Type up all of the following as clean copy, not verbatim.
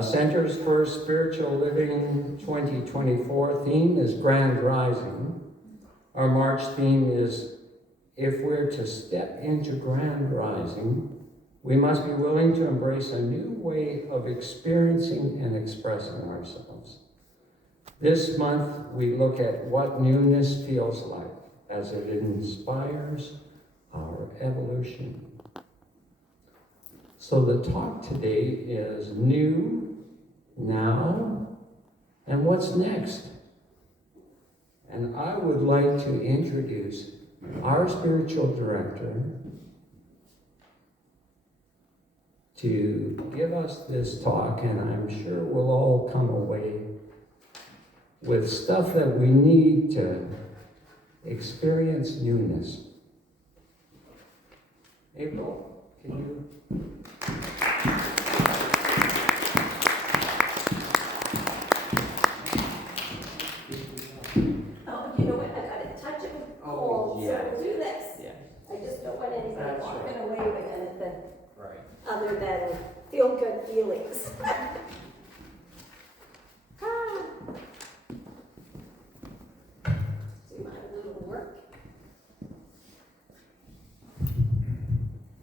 Centers for Spiritual Living 2024 theme is Grand Rising. Our March theme is, if we're to step into Grand Rising, we must be willing to embrace a new way of experiencing and expressing ourselves. This month, we look at what newness feels like as it inspires our evolution. So the talk today is new, now, and what's next? And I would like to introduce our spiritual director to give us this talk, and I'm sure we'll all come away with stuff that we need to experience newness. April, can you? Oh, you know what? I got a touch of a cold, yeah. so we'll do this. Yeah. I just don't want anybody That's walking right. away with anything Right. other than feel-good feelings. Do my little work.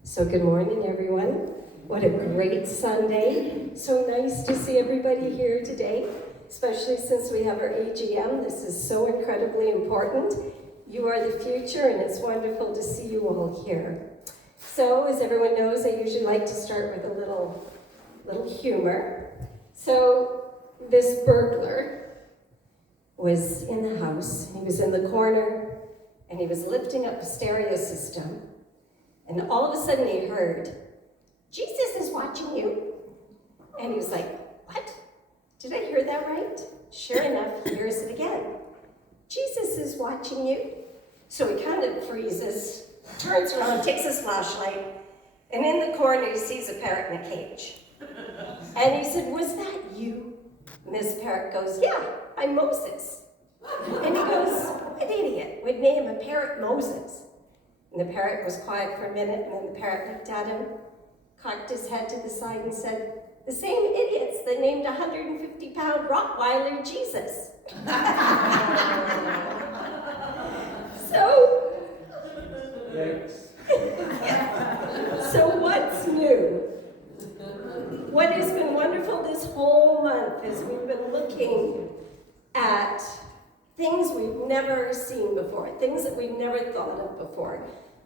So good morning, everyone. What a great Sunday. So nice to see everybody here today, especially since we have our AGM. This is so incredibly important. You are the future, and it's wonderful to see you all here. So, as everyone knows, I usually like to start with a little humor. So, this burglar was in the house. He was in the corner, and he was lifting up the stereo system. And all of a sudden he heard, "Jesus is watching you." And he was like, "What? Did I hear that right?" Sure enough, he hears it again. "Jesus is watching you." So he kind of freezes, turns around, takes his flashlight, and in the corner he sees a parrot in a cage. And he said, "Was that you?" And this parrot goes, "Yeah, I'm Moses." And he goes, "What idiot would name a parrot Moses?" And the parrot was quiet for a minute, and then the parrot looked at him, cocked his head to the side and said, "The same idiots that named a 150-pound Rottweiler Jesus." So, so what's new? What has been wonderful this whole month is we've been looking at things we've never seen before, things that we've never thought of before,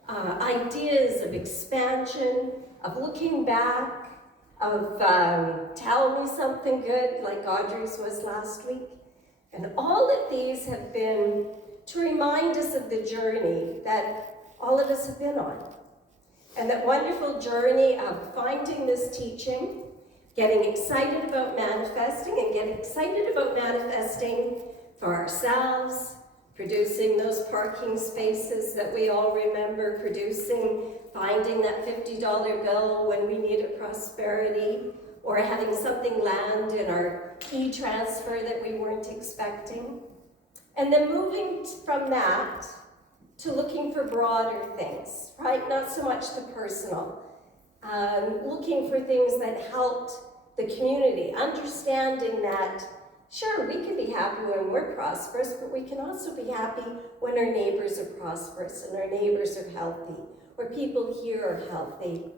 ideas of expansion, of looking back, of tell me something good like Audrey's was last week. And all of these have been to remind us of the journey that all of us have been on. And that wonderful journey of finding this teaching, getting excited about manifesting, and getting excited about manifesting for ourselves, producing those parking spaces that we all remember producing, finding that $50 bill when we needed prosperity, or having something land in our e-transfer that we weren't expecting. And then moving from that to looking for broader things, right? Not so much the personal. Looking for things that helped the community, understanding that, sure, we can be happy when we're prosperous, but we can also be happy when our neighbors are prosperous and our neighbors are healthy, where people here are healthy,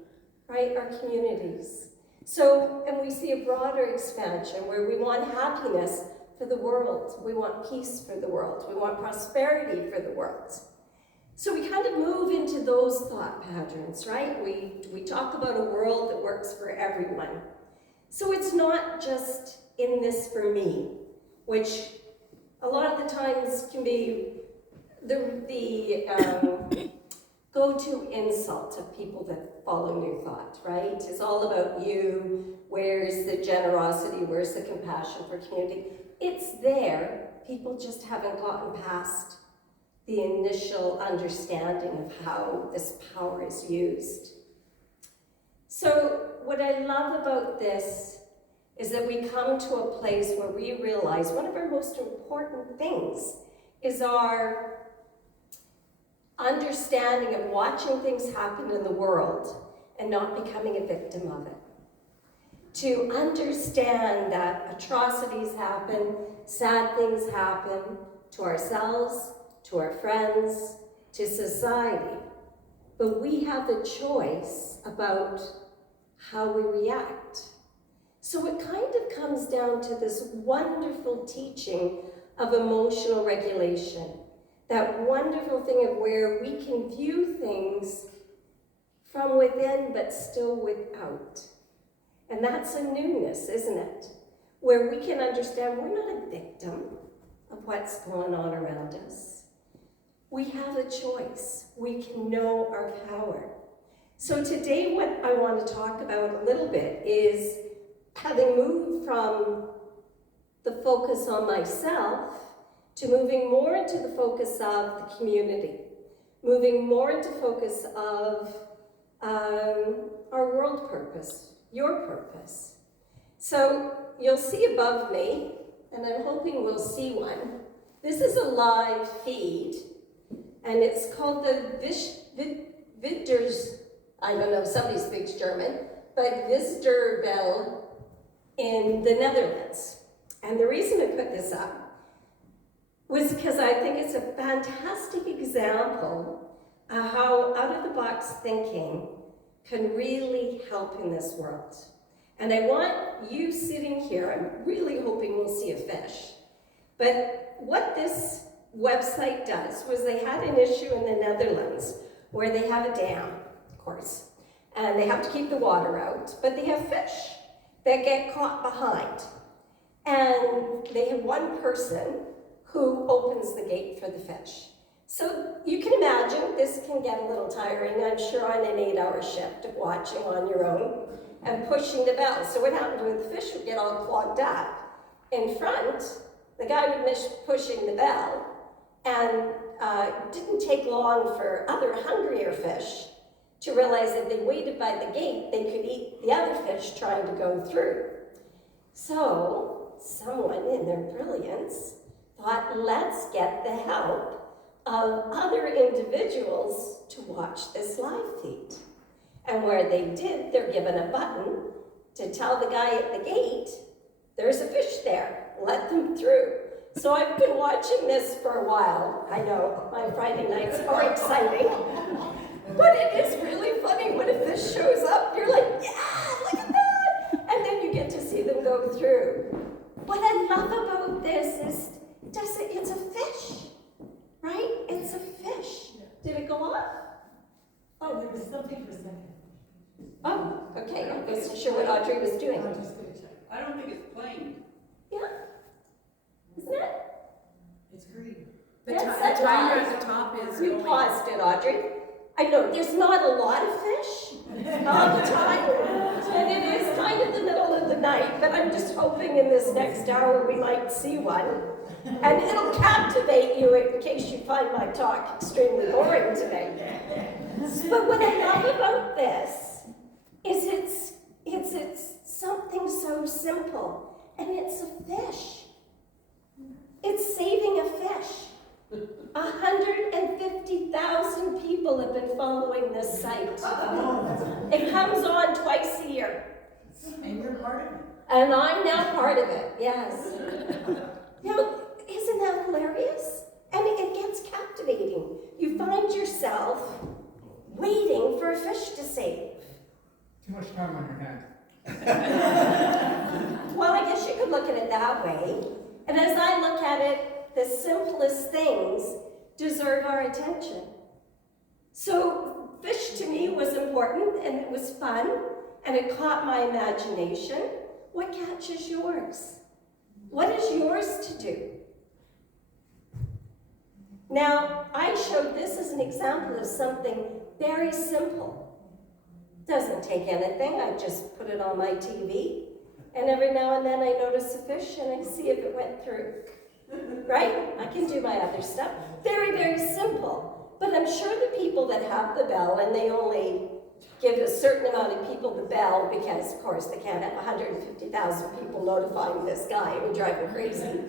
right? Our communities. So, and we see a broader expansion where we want happiness for the world. We want peace for the world. We want prosperity for the world. So we kind of move into those thought patterns, right? We talk about a world that works for everyone. So it's not just in this for me, which a lot of the times can be the go-to insult of people that follow New Thought, right? It's all about you. Where's the generosity? Where's the compassion for community? It's there. People just haven't gotten past the initial understanding of how this power is used. So what I love about this is that we come to a place where we realize one of our most important things is our understanding of watching things happen in the world and not becoming a victim of it. to understand that atrocities happen, sad things happen to ourselves, to our friends, to society. But we have a choice about how we react. So it kind of comes down to this wonderful teaching of emotional regulation, that wonderful thing of where we can view things from within but still without. And that's a newness, isn't it? Where we can understand we're not a victim of what's going on around us. We have a choice. We can know our power. So today what I want to talk about a little bit is having moved from the focus on myself to moving more into the focus of the community, moving more into focus of our world purpose, your purpose. So you'll see above me, and I'm hoping we'll see one. This is a live feed, and it's called the Visitors, I don't know if somebody speaks German, but Visitor in the Netherlands. And the reason I put this up was because I think it's a fantastic example of how out-of-the-box thinking can really help in this world. And I want you sitting here, I'm really hoping we'll see a fish. But what this website does was they had an issue in the Netherlands where they have a dam, of course, and they have to keep the water out, but they have fish that get caught behind. And they have one person who opens the gate for the fish. So you can imagine this can get a little tiring, I'm sure, on an 8-hour shift of watching on your own and pushing the bell. So what happened when the fish would get all clogged up? In front, the guy would miss pushing the bell, and it didn't take long for other hungrier fish to realize if they waited by the gate, they could eat the other fish trying to go through. So someone in their brilliance thought, let's get the help of other individuals to watch this live feed. And where they did, they're given a button to tell the guy at the gate, there's a fish there, let them through. So I've been watching this for a while. I know, my Friday nights are exciting. But it is really funny when a fish shows up, you're like, yeah, look at that! And then you get to see them go through. What I love about this is, it's a fish, right? It's a fish. Did it go off? Oh, there was something for a second. Oh, okay. I wasn't sure what Audrey was doing. I'm just gonna check. I don't think it's plain. Yeah? Isn't it? It's green. The Yes, timer that's at the top is You going. paused it, Audrey. I know, there's not a lot of fish all the time, and it is kind of the middle of the night, but I'm just hoping in this next hour we might see one. And it'll captivate you in case you find my talk extremely boring today. But what I love about this is it's something so simple, and it's a fish. It's saving a fish. 150,000 people have been following this site. It comes on twice a year. And you're part of it. And I'm now part of it, yes. Now, isn't that hilarious? And it gets captivating. You find yourself waiting for a fish to save. Too much time on your hands. Well, I guess you could look at it that way. And as I look at it, the simplest things deserve our attention. So fish to me was important, and it was fun, and it caught my imagination. What catches yours? What is yours to do? Now, I showed this as an example of something very simple. Doesn't take anything, I just put it on my TV, and every now and then I notice a fish and I see if it went through. Right? I can do my other stuff. Very, very simple. But I'm sure the people that have the bell, and they only give a certain amount of people the bell because, of course, they can't have 150,000 people notifying this guy. It would drive him crazy.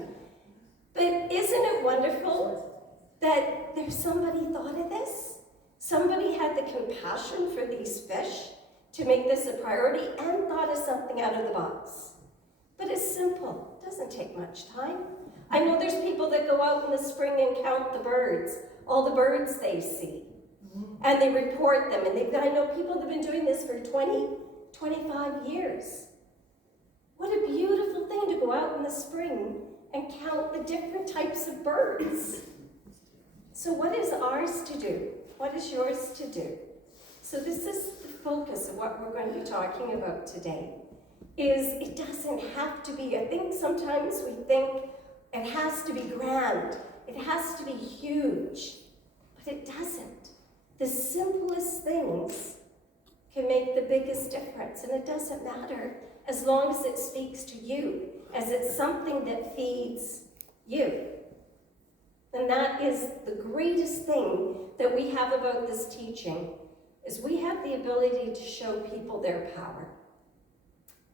But isn't it wonderful that there's somebody thought of this? Somebody had the compassion for these fish to make this a priority and thought of something out of the box. But it's simple, it doesn't take much time. I know there's people that go out in the spring and count the birds, all the birds they see, and they report them. And I know people that have been doing this for 20, 25 years. What a beautiful thing to go out in the spring and count the different types of birds. So what is ours to do? What is yours to do? So this is the focus of what we're going to be talking about today, is it doesn't have to be, I think sometimes we think it has to be grand, it has to be huge, but it doesn't. The simplest things can make the biggest difference, and it doesn't matter as long as it speaks to you, as it's something that feeds you. And that is the greatest thing that we have about this teaching, is we have the ability to show people their power.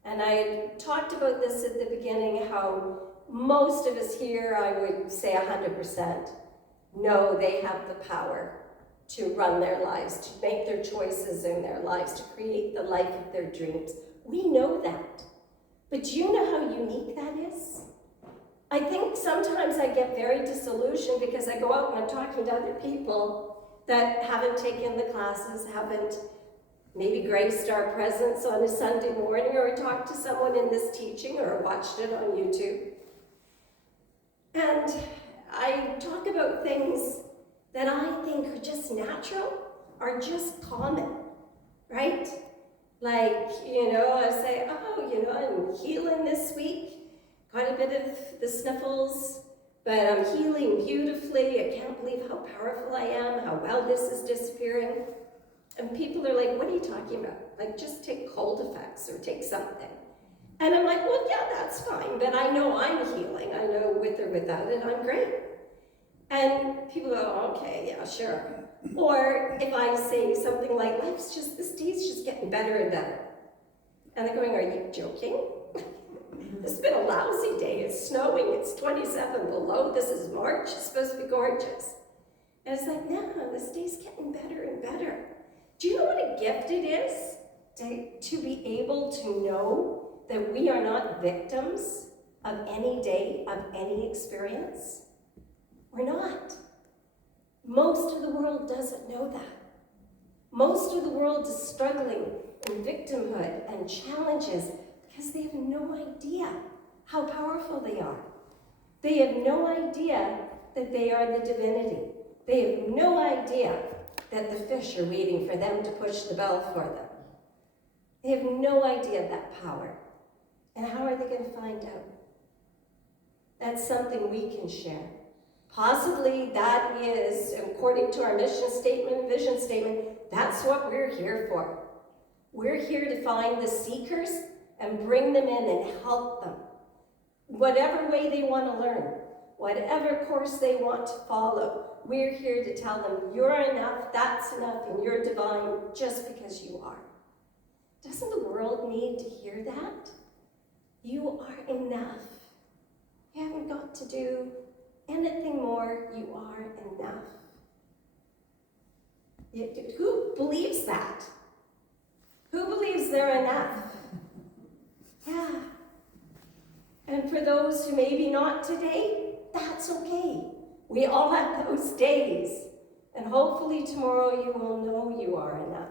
And I talked about this at the beginning, how most of us here, I would say 100%, know they have the power to run their lives, to make their choices in their lives, to create the life of their dreams. We know that. But do you know how unique that is? I think sometimes I get very disillusioned because I go out and I'm talking to other people that haven't taken the classes, haven't maybe graced our presence on a Sunday morning, or talked to someone in this teaching or watched it on YouTube. And I talk about things that I think are just natural, are just common, right? Like, I say, I'm healing this week, got a bit of the sniffles, but I'm healing beautifully. I can't believe how powerful I am, how well this is disappearing. And people are like, what are you talking about? Like, just take cold effects or take something. And I'm like, well, yeah, that's fine, but I know I'm healing. I know with or without it, I'm great. And people go, oh, okay, yeah, sure. Or if I say something like, this day's just getting better and better. And they're going, are you joking? This has been a lousy day. It's snowing, it's 27 below, this is March, it's supposed to be gorgeous. And it's like, no, this day's getting better and better. Do you know what a gift it is to be able to know that we are not victims of any day, of any experience? We're not. Most of the world doesn't know that. Most of the world is struggling in victimhood and challenges because they have no idea how powerful they are. They have no idea that they are the divinity. They have no idea that the fish are waiting for them to push the bell for them. They have no idea of that power. And how are they going to find out? That's something we can share. Possibly that is, according to our mission statement, vision statement, that's what we're here for. We're here to find the seekers and bring them in and help them. Whatever way they want to learn, whatever course they want to follow, we're here to tell them, you're enough, that's enough, and you're divine just because you are. Doesn't the world need to hear that? You are enough. You haven't got to do anything more, you are enough. Who believes that? Who believes they're enough? Yeah. And for those who maybe not today, that's okay. We all have those days. And hopefully tomorrow you will know you are enough.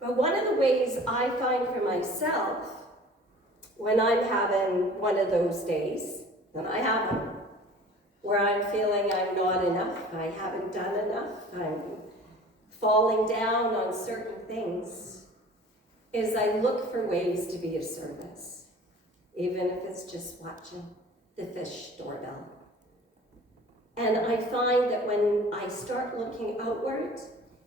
But one of the ways I find for myself, when I'm having one of those days, and I have them, where I'm feeling I'm not enough, I haven't done enough, I'm falling down on certain things, is I look for ways to be of service, even if it's just watching the fish doorbell. And I find that when I start looking outward,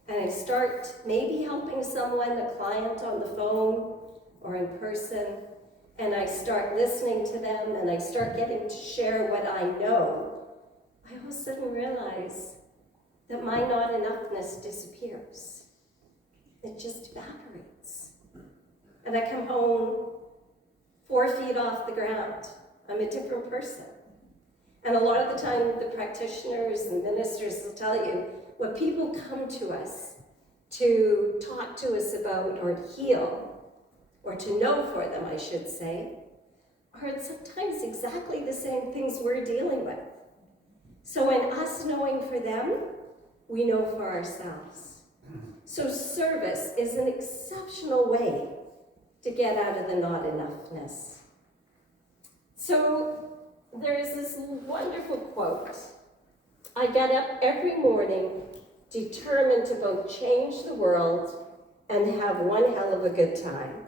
and I start maybe helping someone, a client on the phone or in person, and I start listening to them, and I start getting to share what I know, I all of a sudden realize that my not enoughness disappears. It just evaporates. And I come home 4 feet off the ground. I'm a different person. And a lot of the time, the practitioners and ministers will tell you, when people come to us, to talk to us about or heal, or to know for them, I should say, are sometimes exactly the same things we're dealing with. So in us knowing for them, we know for ourselves. So service is an exceptional way to get out of the not enoughness. So there's this wonderful quote. I get up every morning determined to both change the world and have one hell of a good time.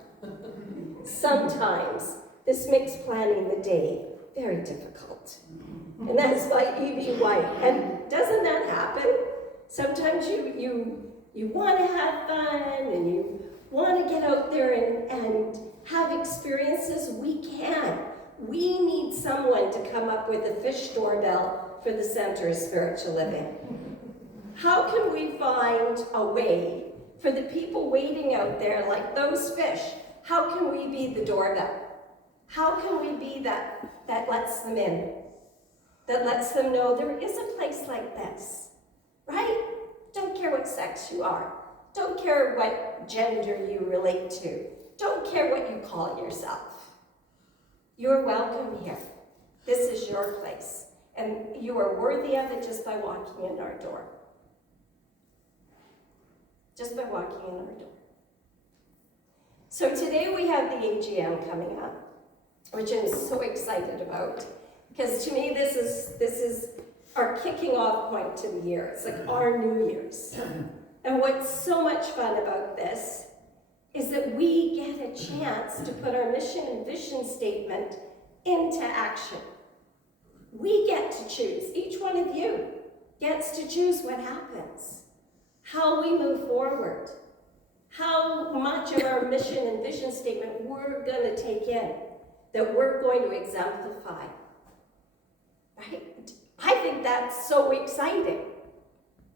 Sometimes this makes planning the day very difficult. And that's by E.B. White. And doesn't that happen? Sometimes you want to have fun and you want to get out there and have experiences. We can. We need someone to come up with a fish doorbell for the Center of Spiritual Living. How can we find a way for the people waiting out there, like those fish? How can we be the doorbell? How can we be that lets them in? That lets them know there is a place like this, right? Don't care what sex you are. Don't care what gender you relate to. Don't care what you call yourself. You're welcome here. This is your place. And you are worthy of it just by walking in our door. Just by walking in our door. So today we have the AGM coming up, which I'm so excited about. Because to me, this is our kicking off point to the year. It's like our New Year's. And what's so much fun about this is that we get a chance to put our mission and vision statement into action. We get to choose. Each one of you gets to choose what happens, how we move forward, how much of our mission and vision statement we're going to take in, that we're going to exemplify. Right? I think that's so exciting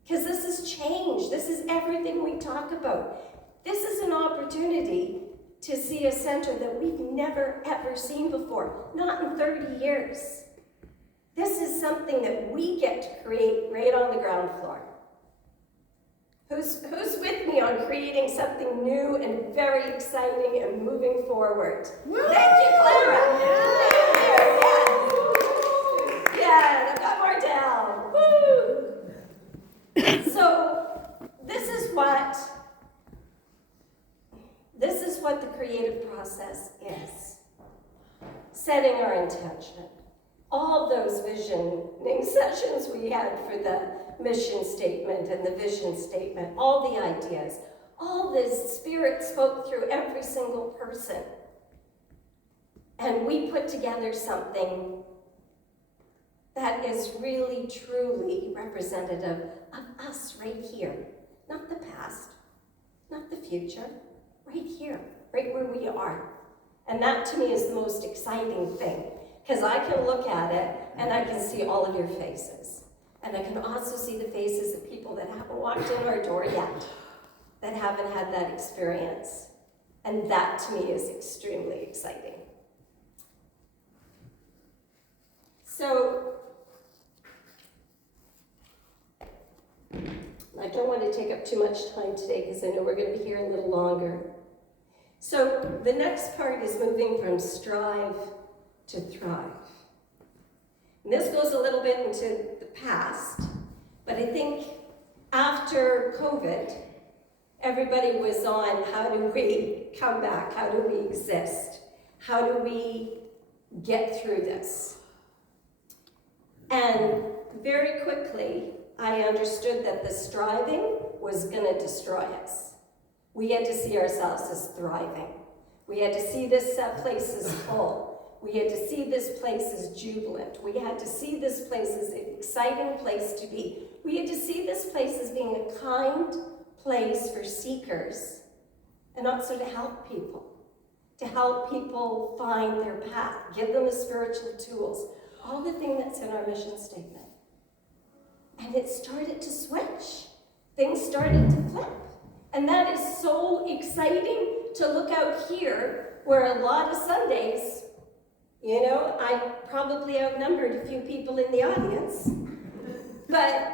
because this is change. This is everything we talk about. This is an opportunity to see a center that we've never ever seen before, not in 30 years. This is something that we get to create right on the ground floor. Who's with me on creating something new and very exciting and moving forward? Woo! Thank you, Clara. Yeah, I've got more down. Woo! So this is what the creative process is. Setting our intention. All those visioning sessions we had for the mission statement and the vision statement, all the ideas, all this Spirit spoke through every single person. And we put together something that is really, truly representative of us right here. Not the past, not the future, right here, right where we are. And that to me is the most exciting thing, because I can look at it and I can see all of your faces. And I can also see the faces of people that haven't walked in our door yet, that haven't had that experience. And that to me is extremely exciting. So, I don't want to take up too much time today because I know we're going to be here a little longer. So the next part is moving from strive to thrive. And this goes a little bit into the past, but I think after COVID, everybody was on how do we come back? How do we exist? How do we get through this? And very quickly, I understood that the striving was going to destroy us. We had to see ourselves as thriving. We had to see this place as full. We had to see this place as jubilant. We had to see this place as an exciting place to be. We had to see this place as being a kind place for seekers, and also to help people find their path, give them the spiritual tools, all the things that's in our mission statement. And it started to switch. Things started to flip. And that is so exciting to look out here where a lot of Sundays, I probably outnumbered a few people in the audience. But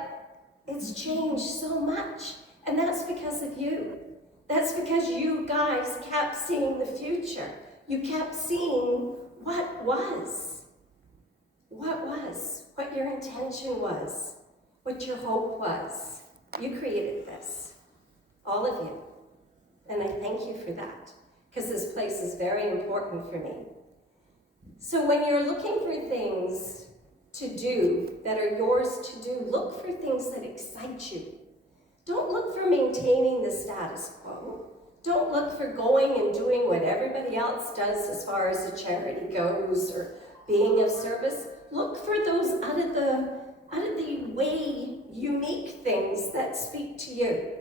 it's changed so much. And that's because of you. That's because you guys kept seeing the future. You kept seeing what was, what your intention was, what your hope was. You created this, all of you. And I thank you for that, because this place is very important for me. So when you're looking for things to do that are yours to do, look for things that excite you. Don't look for maintaining the status quo. Don't look for going and doing what everybody else does as far as a charity goes or being of service. Look for those out of the way unique things that speak to you.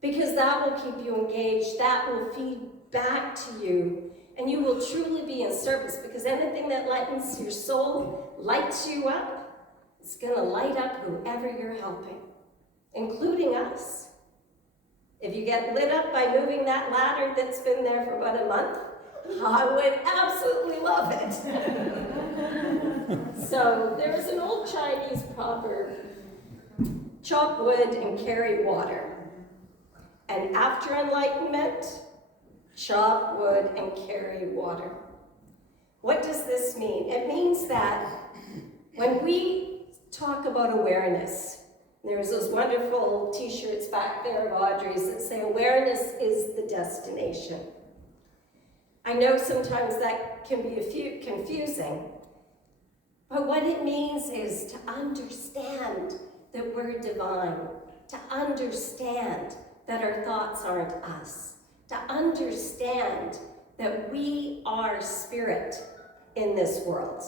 Because that will keep you engaged, that will feed back to you, and you will truly be in service, because anything that lightens your soul, lights you up, it's going to light up whoever you're helping, including us. If you get lit up by moving that ladder that's been there for about a month, I would absolutely love it. So there's an old Chinese proverb, chop wood and carry water. And after enlightenment, chop wood and carry water. What does this mean? It means that when we talk about awareness, there's those wonderful t-shirts back there of Audrey's that say awareness is the destination. I know sometimes that can be confusing, but what it means is to understand that we're divine, to understand that our thoughts aren't us, to understand that we are spirit in this world.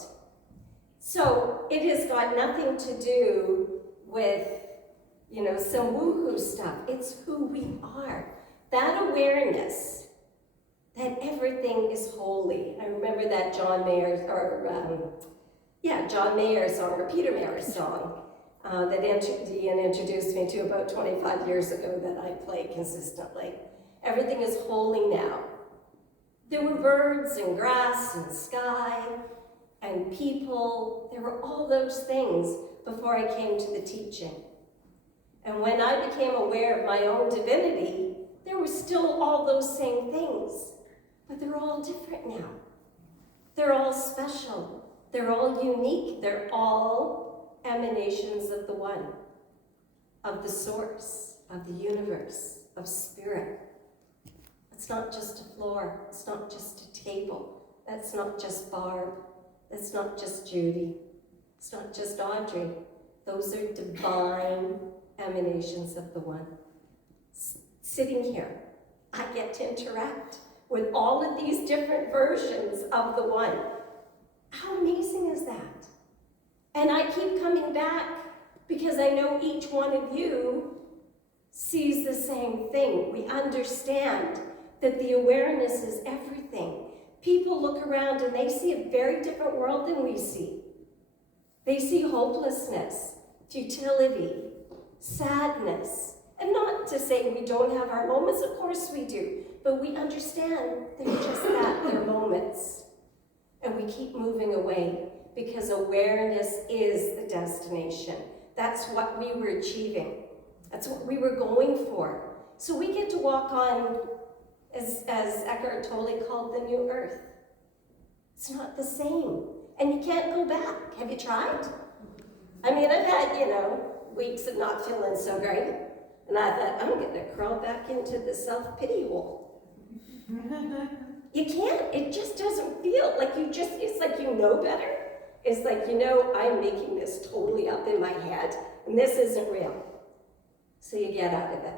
So it has got nothing to do with, some woohoo stuff. It's who we are. That awareness that everything is holy. I remember that John Mayer song, or Peter Mayer's song, that Ian introduced me to about 25 years ago that I play consistently. Everything is holy now. There were birds and grass and sky and people. There were all those things before I came to the teaching. And when I became aware of my own divinity, there were still all those same things, but they're all different now. They're all special. They're all unique. They're all emanations of the one, of the source, of the universe, of spirit. It's not just a floor. It's not just a table. That's not just Barb. That's not just Judy. It's not just Audrey. Those are divine emanations of the one. Sitting here, I get to interact with all of these different versions of the one. How amazing is that? And I keep coming back because I know each one of you sees the same thing. We understand that the awareness is everything. People look around and they see a very different world than we see. They see hopelessness, futility, sadness. And not to say we don't have our moments, of course we do, but we understand they're just that, they're moments. And we keep moving away because awareness is the destination. That's what we were achieving. That's what we were going for. So we get to walk on, as Eckhart Tolle called the new earth. It's not the same. And you can't go back. Have you tried? I mean, I've had, weeks of not feeling so great. And I thought, I'm going to crawl back into the self-pity hole. You can't. It just doesn't feel like it's like you know better. It's like, I'm making this totally up in my head, and this isn't real. So you get out of it.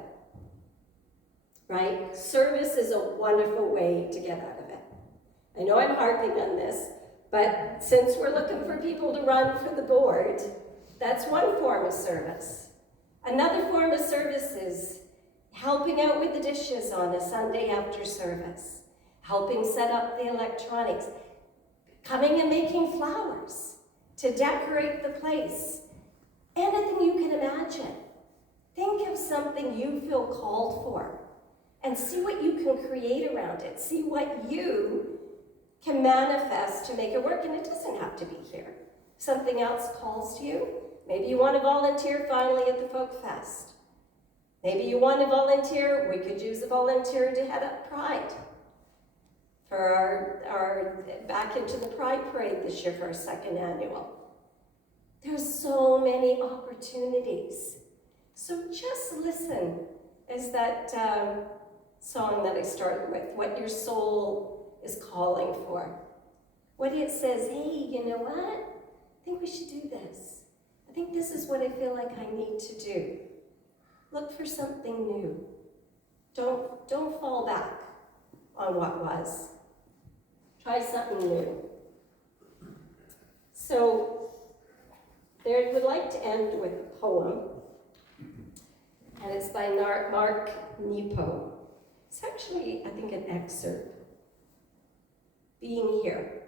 Right? Service is a wonderful way to get out of it. I know I'm harping on this, but since we're looking for people to run for the board, that's one form of service. Another form of service is helping out with the dishes on a Sunday after service, helping set up the electronics, coming and making flowers to decorate the place. Anything you can imagine. Think of something you feel called for and see what you can create around it. See what you can manifest to make it work, and it doesn't have to be here. Something else calls to you. Maybe you want to volunteer finally at the Folk Fest. Maybe you want to volunteer. We could use a volunteer to head up Pride for our back into the Pride Parade this year for our second annual. There's so many opportunities. So just listen as that song that I started with, what your soul is calling for. What it says, hey, you know what? I think we should do this. I think this is what I feel like I need to do. Look for something new. Don't fall back on what was. Try something new. So, I would like to end with a poem, and it's by Mark Nepo. It's actually, I think, an excerpt. Being here.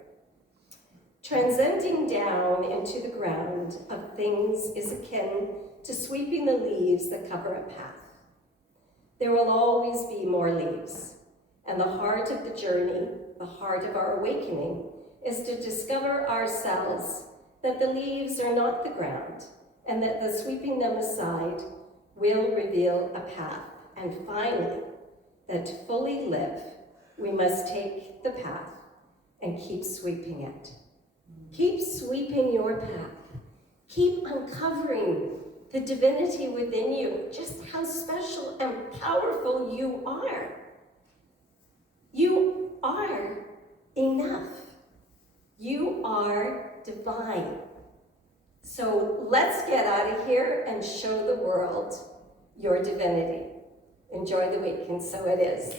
Transcending down into the ground of things is akin to sweeping the leaves that cover a path. There will always be more leaves, and the heart of the journey, the heart of our awakening, is to discover ourselves that the leaves are not the ground, and that the sweeping them aside will reveal a path. And finally, that to fully live, we must take the path and keep sweeping it. Keep sweeping your path. Keep uncovering the divinity within you, just how special and powerful you are. You are enough. You are divine. So let's get out of here and show the world your divinity. Enjoy the week, and so it is.